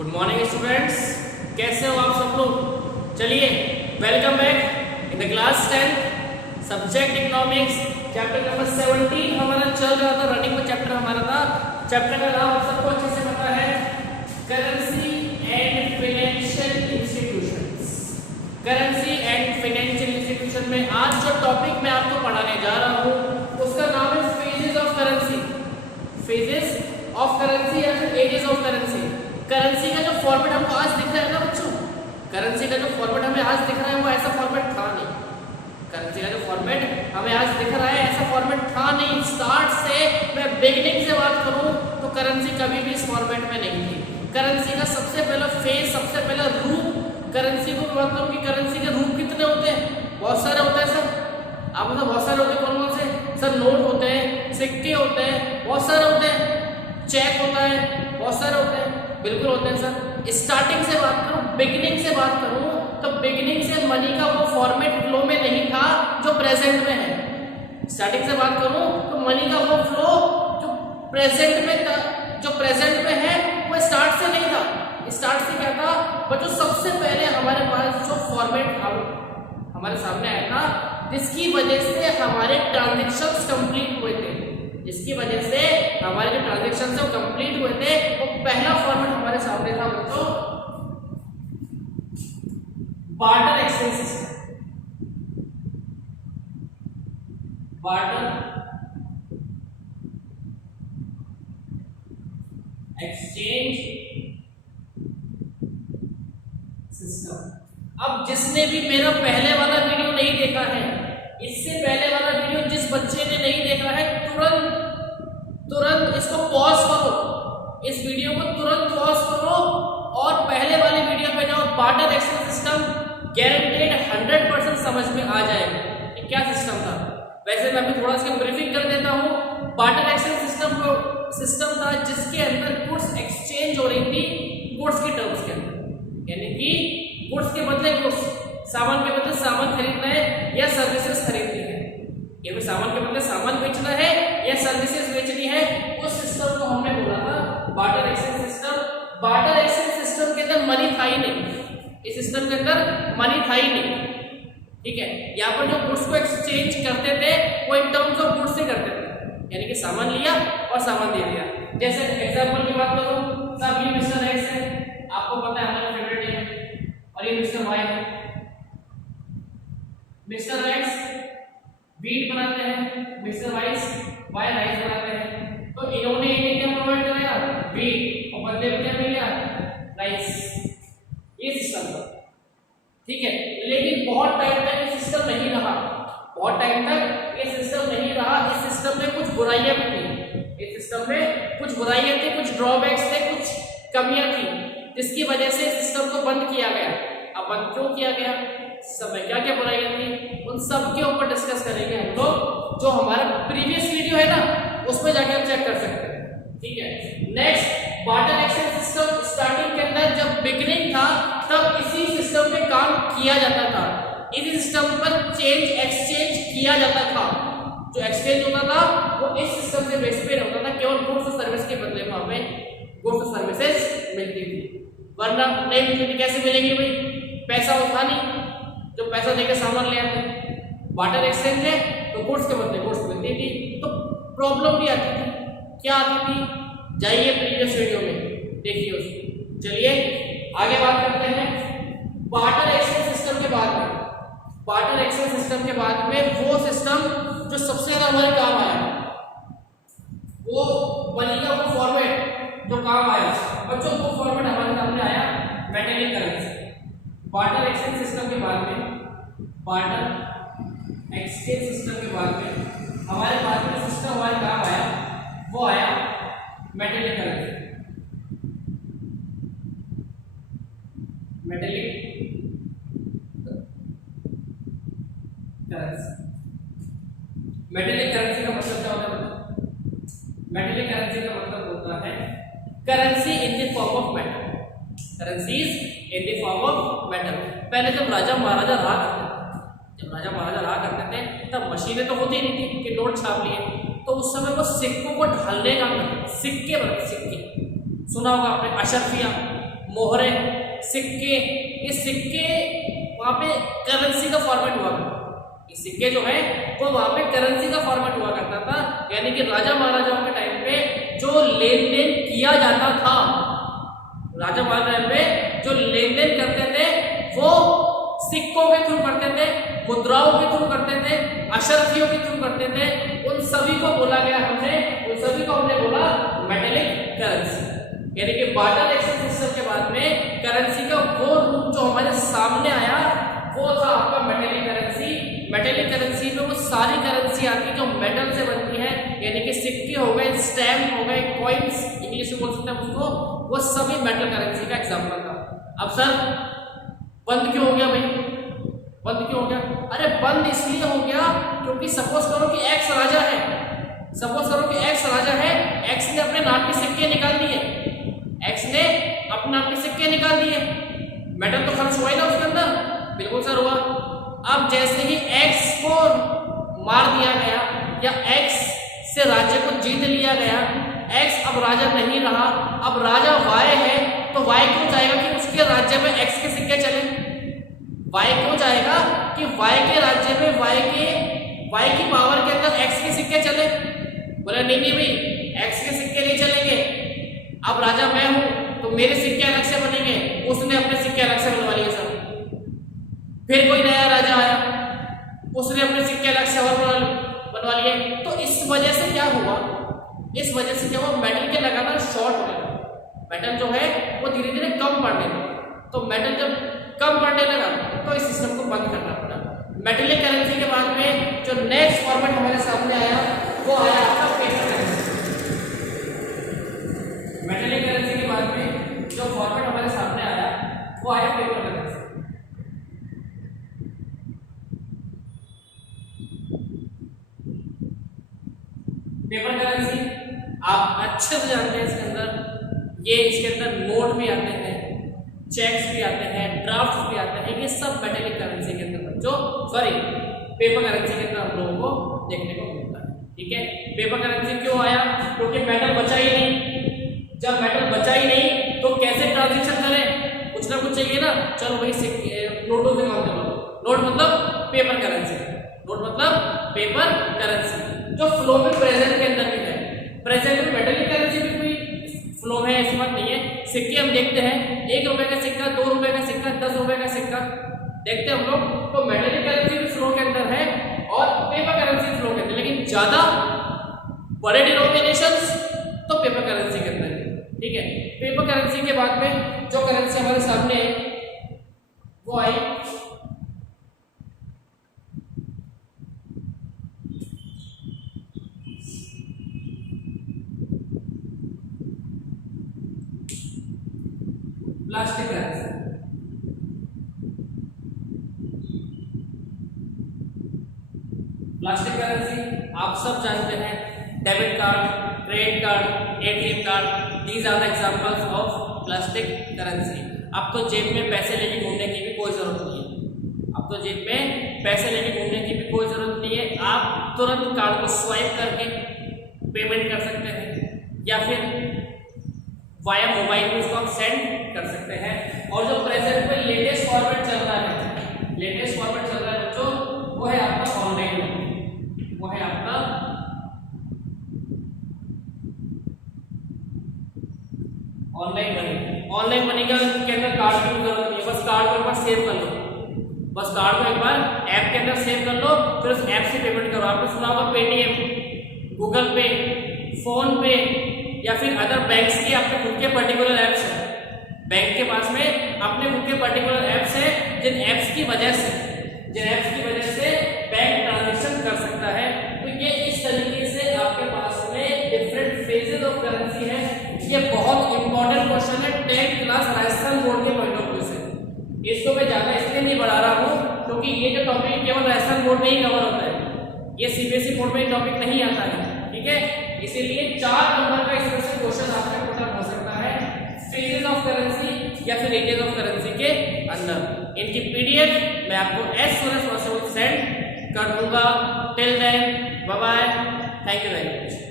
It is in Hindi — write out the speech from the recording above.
गुड मॉर्निंग स्टूडेंट्स, कैसे हो आप सब लोग। चलिए welcome back in the class 10 subject economics chapter number 17 हमारा चल रहा था। रनिंग में चैप्टर हमारा था। चैप्टर का नाम आप सबको अच्छे से पता है, currency and financial institutions. Currency and financial institution में आज जो टॉपिक मैं आपको पढ़ाने जा रहा हूँ उसका नाम है phases of currency. Phases of currency या फिर एजेस ऑफ करेंसी। करेंसी का जो फॉर्मेट हमको आज दिख रहा है ना बच्चों, करेंसी का जो फॉर्मेट हमें आज दिख रहा है वो ऐसा फॉर्मेट था नहीं। करेंसी का जो फॉर्मेट हमें आज दिख रहा है ऐसा फॉर्मेट था नहीं। स्टार्ट से मैं बिगिनिंग से बात करूं तो करेंसी कभी भी इस फॉर्मेट में नहीं थी। करेंसी का सबसे पहला फेज, सबसे पहला रूप, करेंसी को बात करूं कि करेंसी के रूप कितने होते हैं। बहुत सारे होते हैं सर, आप मतलब बहुत सारे होते हैं। कौन कौन से सर? नोट होते हैं, सिक्के होते हैं, बहुत सारे होते हैं, चेक होता है, बहुत सारे होते हैं, बिल्कुल होते हैं सर। स्टार्टिंग से बात करूं, बिगिनिंग से बात करूं तो बिगिनिंग से मनी का वो फॉर्मेट फ्लो में नहीं था जो प्रेजेंट में है। स्टार्टिंग से बात करूं तो मनी का वो फ्लो जो प्रेजेंट में था, जो प्रेजेंट में है वो स्टार्ट से नहीं था। स्टार्ट से क्या था? बट जो सबसे पहले हमारे पास जो फॉर्मेट हमारे सामने आया था, जिसकी वजह से हमारे ट्रांजेक्शंस कंप्लीट हुए थे, जिसकी वजह से हमारे जो ट्रांजेक्शन है वो कंप्लीट हुए थे, वो पहला फॉर्मेट हमारे सामने था बच्चों, barter exchange system. Barter exchange system. अब जिसने भी मेरा पहले वाला वीडियो नहीं देखा है, इससे पहले वाला वीडियो जिस बच्चे ने नहीं देखा है, तुरंत इसको पॉज करो, इस वीडियो को तुरंत पॉज करो और पहले वाली वीडियो पे जाओ। बार्टर एक्सचेंज सिस्टम गारंटेड 100% समझ में आ जाएगा कि क्या सिस्टम था। वैसे मैं अभी थोड़ा सा ब्रीफिंग कर देता हूँ। बार्टर एक्सचेंज सिस्टम था जिसके अंदर गुड्स एक्सचेंज हो रही थी गुड्स की टर्म्स के अंदर, यानी कि गुड्स के बदले गुड्स, सामान के बदले सामान खरीदना है या सर्विसेज खरीदनी है, या फिर सामान के बदले सामान बेचना है या सर्विसेज बेचनी है। उस सिस्टम को हमने बोला था barter exchange system. Barter exchange system के अंदर मनी था ही नहीं, इस सिस्टम के अंदर मनी था ही नहीं, ठीक है। यहाँ पर जो गुड्स को एक्सचेंज करते थे वो इन टर्म्स ऑफ गुड्स से करते थे, यानी कि सामान लिया और सामान दे दिया। जैसे एग्जाम्पल की बात करूं, सब ये मिस्टर एक्स है, आपको पता है हमारा फेवरेट है, और ये मिस्टर वाई है। मिस्टर एक्स व्हीट बनाते हैं, मिस्टर वाई राइस बनाते हैं, तो इन्होंने इन्हें क्या प्रोवाइड कराया? व्हीट, और बदले में क्या मिला? राइस। ये सिस्टम था, ठीक है। लेकिन बहुत टाइम तक ये सिस्टम नहीं रहा, बहुत टाइम तक ये सिस्टम नहीं रहा। इस सिस्टम में कुछ बुराइयां भी थी, इस सिस्टम में कुछ बुराइयां थी, कुछ ड्रॉबैक्स थे, कुछ कमियां थी, जिसकी वजह से सिस्टम को बंद किया गया। अब बंद क्यों किया गया, समय क्या क्या बुराइयां थी, उन सब के ऊपर डिस्कस करेंगे हम लोग। जो हमारा प्रीवियस वीडियो है ना, उसमें जाके आप चेक कर सकते हैं, ठीक है। Next, barter exchange system starting के अंदर जब बिगिनिंग था तब इसी सिस्टम पे काम किया जाता था, इसी सिस्टम पर एक्सचेंज किया जाता था। जो एक्सचेंज होता था वो इस सिस्टम से बेस पे होता था, केवल गुड्स और सर्विस के बदले में हमें गुड्स और सर्विसेज मिलती थी, वरना नहीं मिलती थी। कैसे मिलेंगी भाई? पैसा होता नहीं, जो पैसा देकर सामान ले आते। बार्टर एक्सचेंज है तो गुड्स के बदले गुड्स मिलती थी, तो प्रॉब्लम भी आती थी। क्या आती थी? जाइए प्रीवियस वीडियो में देखिए उसको। चलिए आगे बात करते हैं बार्टर एक्सचेंज सिस्टम के बाद में। बार्टर एक्सचेंज सिस्टम के बाद में वो सिस्टम जो सबसे ज्यादा हमारे काम आया, वो मनी का वो फॉर्मेट जो काम आया बच्चों, वो फॉर्मेट हमारे सामने आया metallic currency. Barter exchange system के बाद में, बार्टर एक्सचेंज सिस्टम के बाद में हमारे पास में सिस्टम हमारे काम आया, वो आया metallic currency. Metallic currency, metallic currency का मतलब क्या होता है? मेटेलिक करेंसी का मतलब होता है currency in the form of metal, currencies in the form of metal. पहले जब राजा महाराजा रहा करते थे, जब राजा महाराजा रहा करते थे तब मशीनें तो होती नहीं थी कि नोट छाप लिए, तो उस समय वो सिक्कों को ढालने का, सिक्के बनते, सिक्के सुना होगा आपने, अशरफिया, मोहरे, सिक्के, ये सिक्के वहां पे करेंसी का फॉर्मेट हुआ करता, ये सिक्के जो है वो वहां पे करेंसी का फॉर्मेट हुआ करता था। यानी कि राजा महाराजाओं के टाइम पे जो लेन देन किया जाता था, राजा महाराजा पे जो लेन देन करते थे वो सिक्कों के थ्रू करते थे, मुद्राओं के थ्रू करते थे, अशर्फियों के थ्रू करते थे। उन सभी को बोला गया हमने, उन सभी को हमने बोला मेटेलिक करेंसी। यानी कि बार्टर एक्सचेंज सिस्टम के बाद में करेंसी का वो रूप जो हमारे सामने आया वो था आपका मेटेलिक करेंसी। मेटेलिक करेंसी में वो सारी करेंसी आती है जो मेटल से बनती है, यानी कि सिक्के हो गए, स्टैम्प हो गए, कॉइन्स इंग्लिश में बोल सकते हैं उसको, वो सभी मेटल करेंसी का एग्जाम्पल था। अब सर बंद क्यों हो गया भाई, बंद क्यों हो गया? अरे बंद इसलिए हो गया क्योंकि सपोज करो कि एक्स राजा है, सपोज करो कि एक्स राजा है, एक्स ने अपने नाम के सिक्के निकाल दिए, एक्स ने अपने नाम के सिक्के निकाल दिए, मेटल तो खर्च हुआ ही ना उसके अंदर, बिल्कुल सर हुआ। अब जैसे ही एक्स को मार दिया गया या एक्स से राज्य को जीत लिया गया, एक्स अब राजा नहीं रहा, अब राजा वाई है, तो वाई क्यों चाहेगा कि उसके राज्य में एक्स के सिक्के चले? वाई क्यों चाहेगा कि वाई के राज्य में वाई की पावर के अंदर एक्स के सिक्के चले? बोला नहीं नहीं भाई, एक्स के सिक्के नहीं चलेंगे, अब राजा मैं हूं तो मेरे सिक्के अलग से बनेंगे, उसने अपने सिक्के अलग से बनवा लिए सर। फिर कोई नया राजा आया, उसने अपने सिक्के अलग से और बनवा लिए। तो इस वजह से क्या हुआ, इस वजह से क्या हुआ, मेटल के लगातार शॉर्ट हो गया, मेटल जो है वो धीरे धीरे कम पड़ने लगा। तो मेटल जब कम पड़ने लगा तो इस सिस्टम को बंद करना पड़ा। मेटेलिक करेंसी के बाद में जो नेक्स्ट फॉर्मेट हमारे सामने आया वो आया आपका पेपर करेंसी। मेटेलिक करेंसी के बाद में जो फॉर्मेट हमारे सामने आया वो आया पेपर करेंसी। पेपर करेंसी आप अच्छे से जानते हैं, इसके अंदर नोट भी आते हैं, चेक्स भी आते हैं, ड्राफ्ट भी आते हैं, ये सब मेटेलिक करेंसी के अंदर जो सॉरी पेपर करेंसी के अंदर हम लोगों को देखने को मिलता है। ठीक है, पेपर करेंसी क्यों आया? क्योंकि मेटल बचा ही नहीं। जब मेटल बचा ही नहीं तो कैसे ट्रांजेक्शन करें, कुछ ना कुछ चाहिए ना। चलो भाई नोटों से काम चलो, नोट मतलब पेपर करेंसी, नोट मतलब पेपर करेंसी जो फ्लो में प्रेजेंट के अंदर भी है। प्रेजेंट में मेटेलिक करेंसी भी कोई फ्लो है ऐसी बात नहीं है। सिक्के हम देखते हैं, 1 रुपए का सिक्का, 2 रुपए का सिक्का, 10 रुपए का सिक्का देखते हैं हम लोग, तो मेटेलिक करेंसी भी फ्लो के अंदर है और पेपर करेंसी फ्लो के अंदर, लेकिन ज्यादा बड़े डिनोमिनेशंस तो पेपर करेंसी के अंदर है। ठीक है, पेपर करेंसी के बाद में जो करेंसी हमारे सामने है वो आई प्लास्टिक करेंसी। प्लास्टिक करेंसी आप सब जानते हैं, debit card, credit card, ATM card, these are the examples of plastic currency. अब तो जेब में पैसे लेके घूमने की भी कोई जरूरत नहीं है, अब तो जेब में पैसे लेके घूमने की भी कोई जरूरत नहीं है। आप तुरंत कार्ड को स्वाइप करके पेमेंट कर सकते हैं या फिर वाया मोबाइल में उसको आप सेंड कर सकते हैं। और जो प्रेजेंट में लेटेस्ट फॉर्मेट चल रहा है, लेटेस्ट फॉर्मेट चल रहा है बच्चों, वो है आपका ऑनलाइन मनी, वो है आपका ऑनलाइन मनी। ऑनलाइन मनी का के अंदर कार्ड की जरूरत नहीं है, बस कार्ड को एक बार सेव कर लो, बस कार्ड को एक बार ऐप के अंदर सेव कर लो, फिर उस ऐप से पेमेंट करो। आपने सुना होगा पेटीएम, गूगल पे, फोन पे या फिर अदर बैंक्स के अपने खुद के पर्टिकुलर ऐप्स हैं, बैंक के पास में अपने खुद के पर्टिकुलर ऐप्स हैं, जिन ऐप्स की वजह से बैंक ट्रांजैक्शन कर सकता है। तो ये इस तरीके से आपके पास में डिफरेंट फेजेस ऑफ करेंसी है। ये बहुत इंपॉर्टेंट क्वेश्चन है 10th क्लास राजस्थान बोर्ड के पॉइंट ऑफ व्यू से। इसको मैं ज्यादा इसलिए नहीं बढ़ा रहा हूँ क्योंकि ये जो टॉपिक केवल राजस्थान बोर्ड में ही कवर होता है, ये सीबीएसई बोर्ड में टॉपिक नहीं आता है। ठीक है, इसीलिए 4 नंबर का इसमें से क्वेश्चन आपका मतलब हो सकता है फेजेस ऑफ करेंसी या फिर एजेस ऑफ करेंसी के अंदर। इनकी पीडीएफ मैं आपको as soon as possible send कर दूंगा। Till then bye bye, thank you very much.